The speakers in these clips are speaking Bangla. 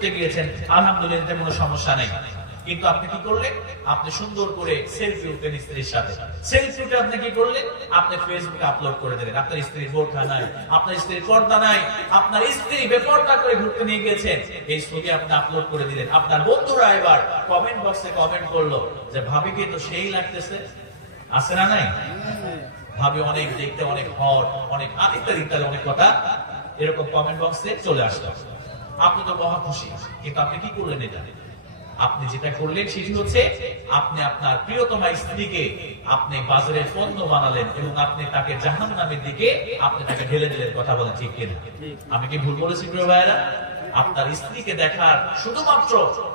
করতে গিয়েছেন, আলহামদুলিল্লাহ কোনো সমস্যা নেই। কিন্তু আপনি কি করলেন? আপনি সুন্দর করে সেলফি উঠলেন স্ত্রীর সাথে। সেলফি উঠে আপনি কি করলেন? আপনি ফেসবুকে আপলোড করে দিলেন। আপনার স্ত্রীর বোরখা নাই, আপনার স্ত্রীর পর্দা নাই, আপনার স্ত্রী বেপর্দা করে ঘুরতে নিয়ে গেছেন, এই ছবি আপনি আপলোড করে দিলেন। আপনার বন্ধুরা এবার কমেন্ট বক্সে কমেন্ট করলো যে ভাবিকে তো সেই লাগতেছে, আছে না নাই? ভাবি অনেক দেখতে অনেক হট, অনেক ইত্যাদি ইত্যাদি অনেক কথা এরকম কমেন্ট বক্সে চলে আসলো। আপনি তো মহা খুশি, কিন্তু আপনি কি করলেন? এটা আপনি যেটা করলেন সেটি হচ্ছে আপনি আপনার প্রিয়তমা স্ত্রীকে আপনি বাজারের পণ্য বানালেন এবং আপনি তাকে জাহান্নামের দিকে আপনি তাকে ঢেলে দিলেন। কথা বলেন ঠিক কিনা? আমি কি ভুল বলেছি প্রিয় ভাইরা? আপনার স্ত্রীকে দেখার শুধুমাত্র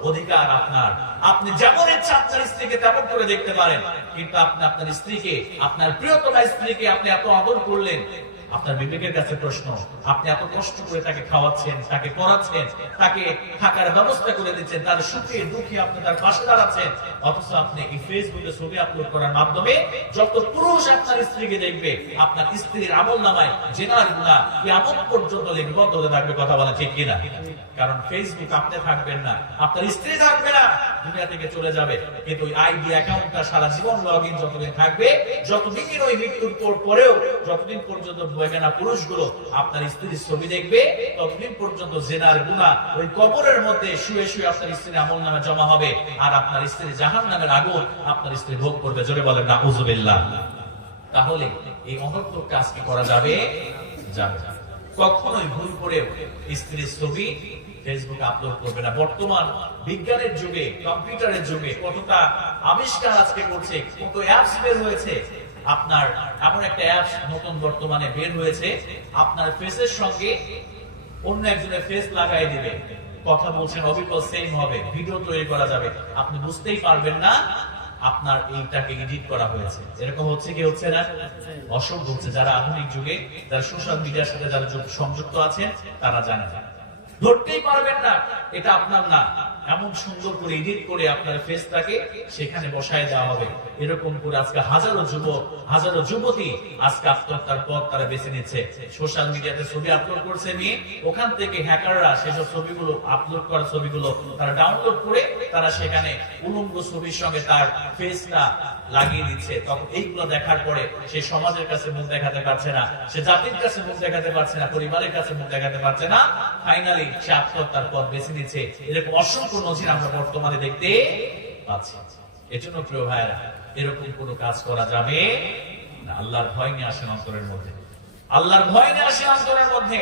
অধিকার আপনার। আপনি যেমন ইচ্ছা আপনার স্ত্রীকে তেমন করে দেখতে পারেন, কিন্তু আপনি আপনার স্ত্রীকে, আপনার প্রিয়তমা স্ত্রীকে আপনি এত আদর করলেন। আপনার বিবেকের কাছে প্রশ্ন, আপনি এত কষ্ট করে তাকে খাওয়াচ্ছেন, তাকে পড়াচ্ছেন, তাকে থাকার ব্যবস্থা করে দিচ্ছেন, তার সুখে দুঃখে আপনি তার পাশে দাঁড়াচ্ছেন, অথচ আপনি এই ফেসবুকে ছবি আপলোড করার মাধ্যমে যত পুরুষ আপনার স্ত্রীকে দেখবে, আপনার স্ত্রীর আমলনামায় জিনার গুনাহ কিয়ামত পর্যন্ত লিপিবদ্ধ হতে থাকবে। কথা বলা ঠিক কিনা? কারণ ফেসবুক আপনি থাকবেন না, আপনার স্ত্রী থাকবে না, দুনিয়া থেকে চলে যাবে, কিন্তু ওই আইডি অ্যাকাউন্টটা সারা জীবন লগইন যতদিন থাকবে, যতদিন ওই মৃত্যুর পরেও যতদিন পর্যন্ত বেগানা পুরুষগুলো আপনার স্ত্রীর ছবি দেখবে, ততদিন পর্যন্ত জিনার গুনাহ ওই কবরের মধ্যে শুয়ে শুয়ে আপনার স্ত্রীর আমলনামে জমা হবে, আর আপনার স্ত্রী জাহান্নামের আগুন আপনার স্ত্রী ভোগ করবে। জোরে বলেন নাউযুবিল্লাহ। তাহলে এই অনর্থক কাজ কি করা যাবে? যাবে না। কখনোই ভুল করে স্ত্রীর ছবি ফেসবুকে আপলোড করবে না। বর্তমান বিজ্ঞানের যুগে, কম্পিউটারের যুগে কতটা আবিষ্কার আজকে করছে, কত অ্যাপস বের হয়েছে। আপনার এমন একটা অ্যাপস নতুন বর্তমানে বের হয়েছে, আপনার ফেসের সঙ্গে অন্য একজনের ফেস লাগাই দিবে, কথা বলছেন অবিকল সেম হবে, ভিডিও তৈরি করা যাবে, আপনি বুঝতেই পারবেন না আপনার এইটাকে এডিট করা হয়েছে। এরকম হচ্ছে কি হচ্ছে না? অসংখ্য হচ্ছে। যারা আধুনিক যুগে, যারা সোশ্যাল মিডিয়ার সাথে যারা সংযুক্ত আছেন, তারা জানে, ধরতেই পারবেন না এটা আপনার না। এমন সুন্দর করে এডিট করে আপনার ফেসটাকে সেখানে বসায় দেওয়া হবে। এরকম করে আজকে হাজারো যুবক, হাজারো যুবতী আজকে আত্মহত্যার পথ তারা বেছে নিচ্ছে। সোশ্যাল মিডিয়াতে ছবি আপলোড করছে নিয়ে, ওখান থেকে হ্যাকাররা সেসব ছবিগুলো, আপলোড করা ছবিগুলো তারা ডাউনলোড করে তারা সেখানে উলঙ্গ ছবির সঙ্গে তার ফেসটা লাগিয়ে দিচ্ছে। তখন এইগুলো দেখার পরে সে সমাজের কাছে মুখ দেখাতে পারছে না, সে জাতির কাছে মুখ দেখাতে পারছে না, পরিবারের কাছে মুখ দেখাতে পারছে না, ফাইনালি সে আত্মহত্যার পথ বেছে নিচ্ছে। এরকম অসংখ্য নজির আমরা বর্তমানে দেখতে পাচ্ছি। এজন্য প্রিয় ভাইরা, এরকম কোনো কাজ করা যাবে না। আল্লাহর ভয় নিয়ে আসেন অন্তরের মধ্যে, আল্লাহর ভয় নিয়ে আসেন অন্তরের মধ্যে।